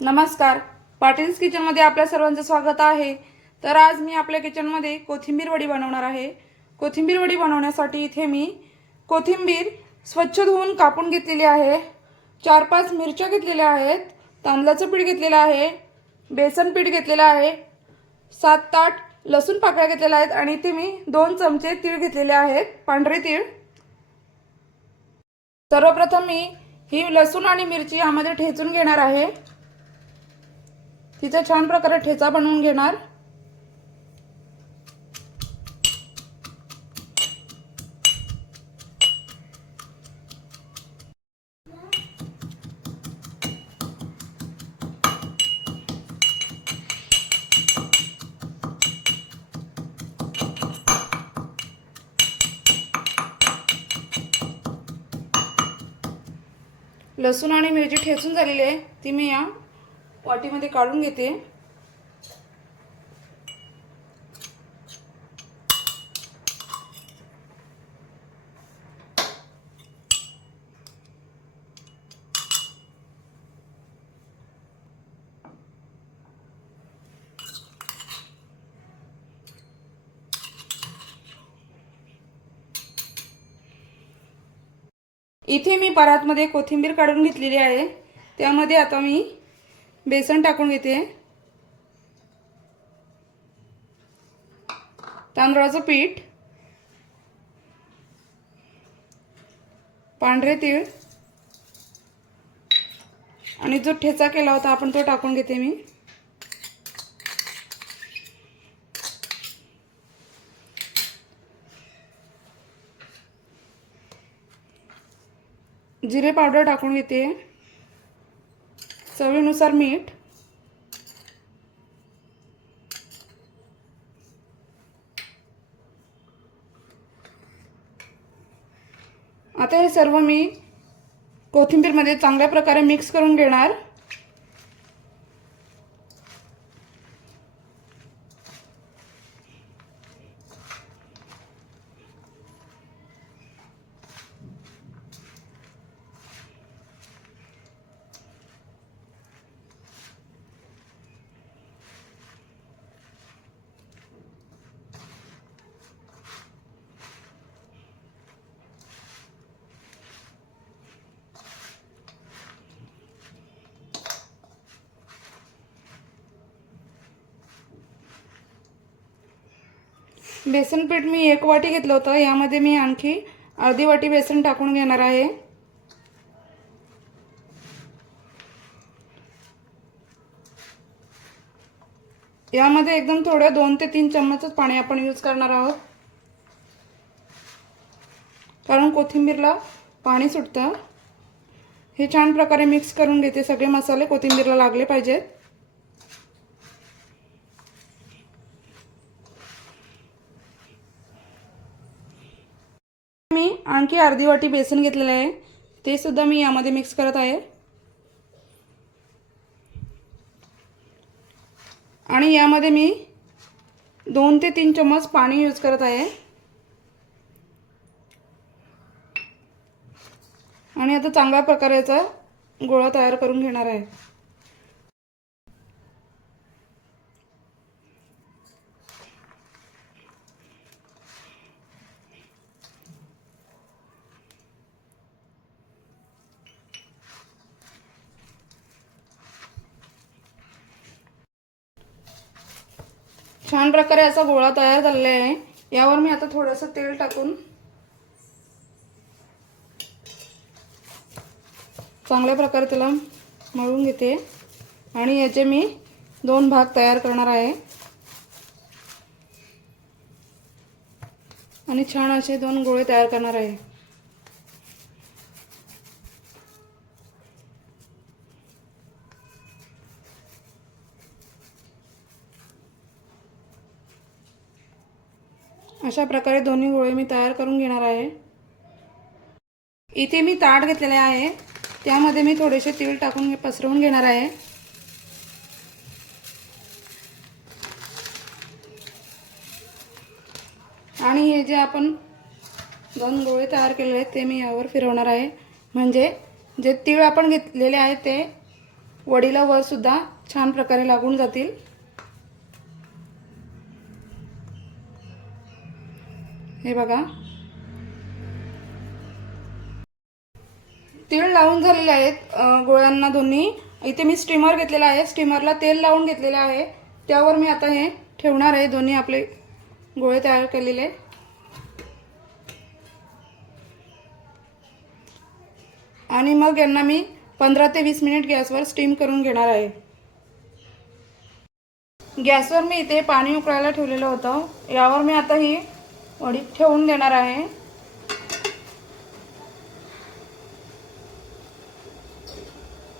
नमस्कार, पाटील्स किचनमध्ये आपल्या सर्वांचं स्वागत आहे। तर आज मी आपल्या किचनमध्ये कोथिंबीर वडी बनवणार आहे। कोथिंबीर वडी बनवण्यासाठी इथे मी कोथिंबीर स्वच्छ धुवून कापून घेतलेली आहे, 4-5 मिरच्या घेतलेल्या आहेत, तांदळाचं पीठ घेतलेलं आहे, बेसन पीठ घेतलेलं आहे, 7-8 लसूण पाकळ्या घेतलेल्या आहेत आणि इथे मी 2 चमचे तीळ घेतलेले आहेत, पांढरे तीळ। सर्वप्रथम मी ही लसूण आणि मिरची यामध्ये ठेचून घेणार आहे। तिचा छान प्रकारे ठेचा बनवून घेणार। लसूण आणि मिरची ठेचून झालेली आहे, ती मी या वाटीमध्ये काढून घेते। इथे मी परातमध्ये कोथिंबीर काढून घेतलेली आहे, त्यामध्ये आता मी बेसन टाकून घेते, तांदळाचं पीठ, पांढरे तीळ आणि जो ठेचा केला होता आपण तो टाकून घेते मी। जिरे पावडर टाकून घेते, चवीनुसार मीठ, आता हे सर्व मी कोथिंबीरमध्ये चांगल्या प्रकारे मिक्स करून घेणार। बेसन पीठ मी 1 वाटी घेतलं होतं, यामध्ये मी आणखी अर्धी वाटी बेसन टाकून घेणार आहे। यामध्ये एकदम थोडे 2 ते 3 चम्मचच पाणी आपण यूज करणार आहोत, कारण कोथिंबीरला पाणी सुटतं। हे छान प्रकारे मिक्स करून घेते, सगळे मसाले कोथिंबीरला लागले पाहिजेत। मी आणखी अर्धी वाटी बेसन घेतलेले आहे, ते सुद्धा मी यामध्ये मिक्स करत आहे आणि यामध्ये मी 2 ते 3 चम्मच पाणी यूज करत आहे आणि आता चांगल्या प्रकारे याचा गोळा तयार करून घेणार आहे। छान प्रकारे असा गोळा तयार झालेला आहे। यावर मी आता थोडंसं तेल टाकून चांगल्या प्रकारे त्याला मळून घेते आणि याचे मी 2 भाग तयार करणार आहे आणि छान असे 2 गोळे तयार करणार आहे। अशा प्रकारे दोन्ही गोळे मी तयार करून घेणार आहे। इथे मी ताट घेतलेले आहे, त्यामध्ये मी थोडेसे तीळ टाकून पसरवून घेणार आहे आणि हे जे आपण 2 गोळे तयार केलेले आहेत ते मी यावर फिरवणार आहे, म्हणजे जे तीळ आपण घेतलेले आहेत ते वडीला वर सुद्धा छान प्रकारे लागून जातील। हे बघा, तीळ लावून झालेले आहेत गोळ्यांना दोन्ही। इथे मी स्टीमर घेतलेला आहे, स्टीमरला तेल लावून घेतलेले आहे, त्यावर मी आता हे ठेवणार आहे दोन्ही आपले गोळे तयार केलेले। आणि मग यांना मी 15 ते 20 मिनिट गॅसवर स्टीम करून घेणार आहे। गॅसवर मी इथे पाणी उकळायला ठेवलेलं होतं, यावर मी आता ही वडी ठेवून देणार आहे।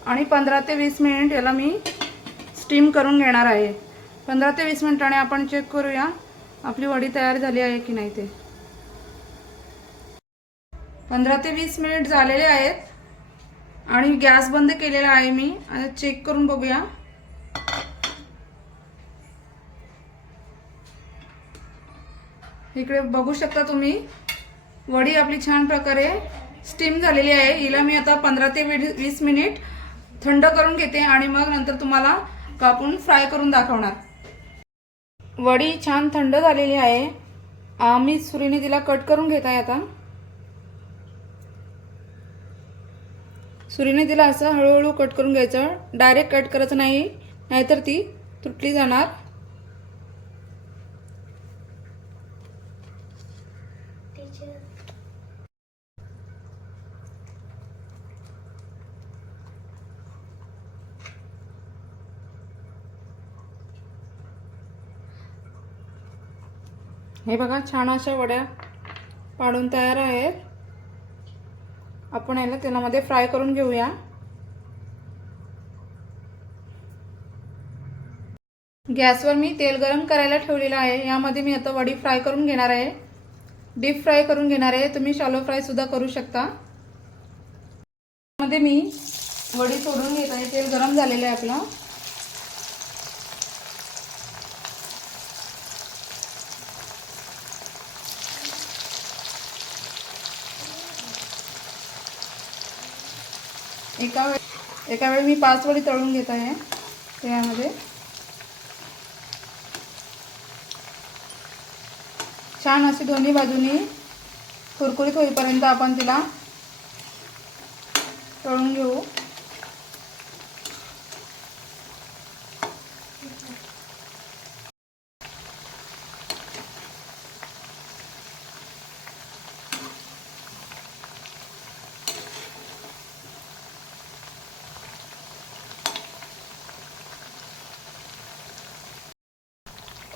आणि 15 ते 20 मिनिट याला मी स्टीम करून घेणार आहे। 15 ते 20 मिनिटांनी आपण चेक करूया आपली वडी तयार झाली आहे की नाही ते। 15 ते 20 मिनिट झालेले आहेत आणि गॅस बंद केलेला आहे मी। आता चेक करून बघूया। इकडे बघू शकता तुम्ही, वडी आपली छान प्रकारे स्टीम झालेली आहे। हिला मी आता 15 ते 20 मिनिट थंड करून घेते आणि मग नंतर तुम्हाला कापून फ्राय करून दाखवणार। वडी छान थंड झालेली आहे। मी सुरीने तिला कट करून घेत आहे। आता सुरीने तिला असं हळूहळू कट करून घ्यायचं, डायरेक्ट कट करायचं नाही, नाहीतर ती तुटली जाणार। हे बघा, छान अशा वड्या पाडून तयार आहेत। आपण याला तेलामध्ये फ्राय करून घेऊया। गॅसवर मी तेल गरम करायला ठेवलेलं आहे, यामध्ये मी आता वडी फ्राय करून घेणार आहे, डीप फ्राय करून घेणार आहे। तुम्ही शॅलो फ्राय सुद्धा करू शकता। मध्ये मी वडी सोडून घेत आहे, तेल गरम झालेलं आहे आपलं। एका वेळी मी 5 वडी तळून घेत आहे त्यामध्ये। छान अशी दोन्ही बाजूनी कुरकुरीत होईपर्यंत आपण तिला तळून घेऊ।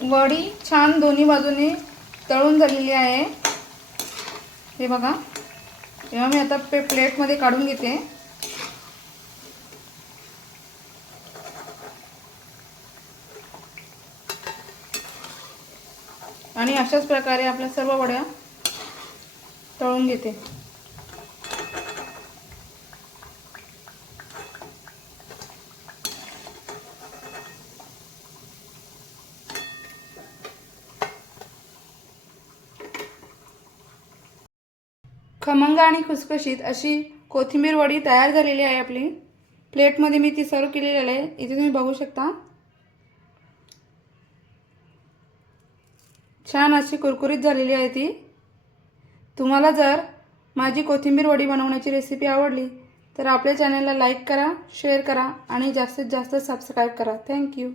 वडी छान दोन्ही बाजूनी तळून झालेली आहे। हे बघा, तेव्हा मी आता प्लेटमध्ये काढून घेते। आणि अशाच प्रकारे आपल्या सर्व वड्या तळून घेते। खमंग आणि खुसखुशीत अशी कोथिंबीर वडी तयार झालेली आहे आपली। प्लेटमध्ये मी ती सर्व केलेली आहे, इथे तुम्ही बघू शकता। छान अशी कुरकुरीत झालेली आहे ती। तुम्हाला जर माझी कोथिंबीर वडी बनवण्याची रेसिपी आवडली तर आपल्या चॅनलला लाईक करा, शेअर करा आणि जास्तीत जास्त सबस्क्राईब करा। थँक्यू।